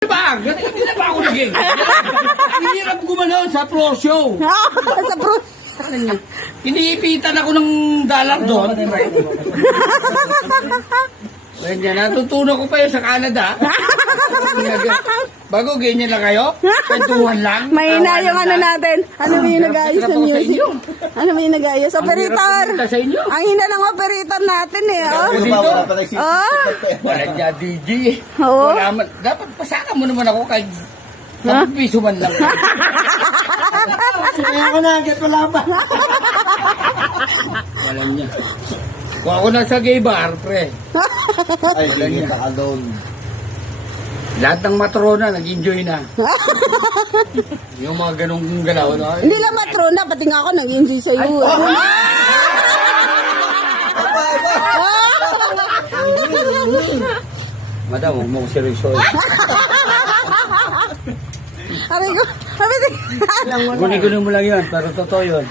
Hindi na ba ako naging? Ang hirap gumalaw sa pro show. Sa pro... Iniipitan ako ng dollar doon. Ganyan, natutunan ko pa yun sa Canada. Bago ganyan lang kayo? Kwentuhan lang? Mahina yung ano natin. Ano ba yung nag-ayos ng music? Ano ba yung nag-ayos? Operator! Sa inyo. Ang hina ng operator natin eh. Oh. Dito? Oh. Wala niya, DJ. Oo. Wala man. Dapat pasaka mo naman ako kahit 10 piso man lang. Kaya ako na, agad wala ba? Wala niya. Kung ako nasa gay bar, pre. Ay, sige ka doon. Lahat ng matrona nag-enjoy na. Yung mga ganong galaw. No? Hindi lang matrona, pati nga ako nag-enjoy sa'yo. Madam, huwag mo ko seryoso. Aray ko, Guni-guni mo lang yun, pero totoo yun.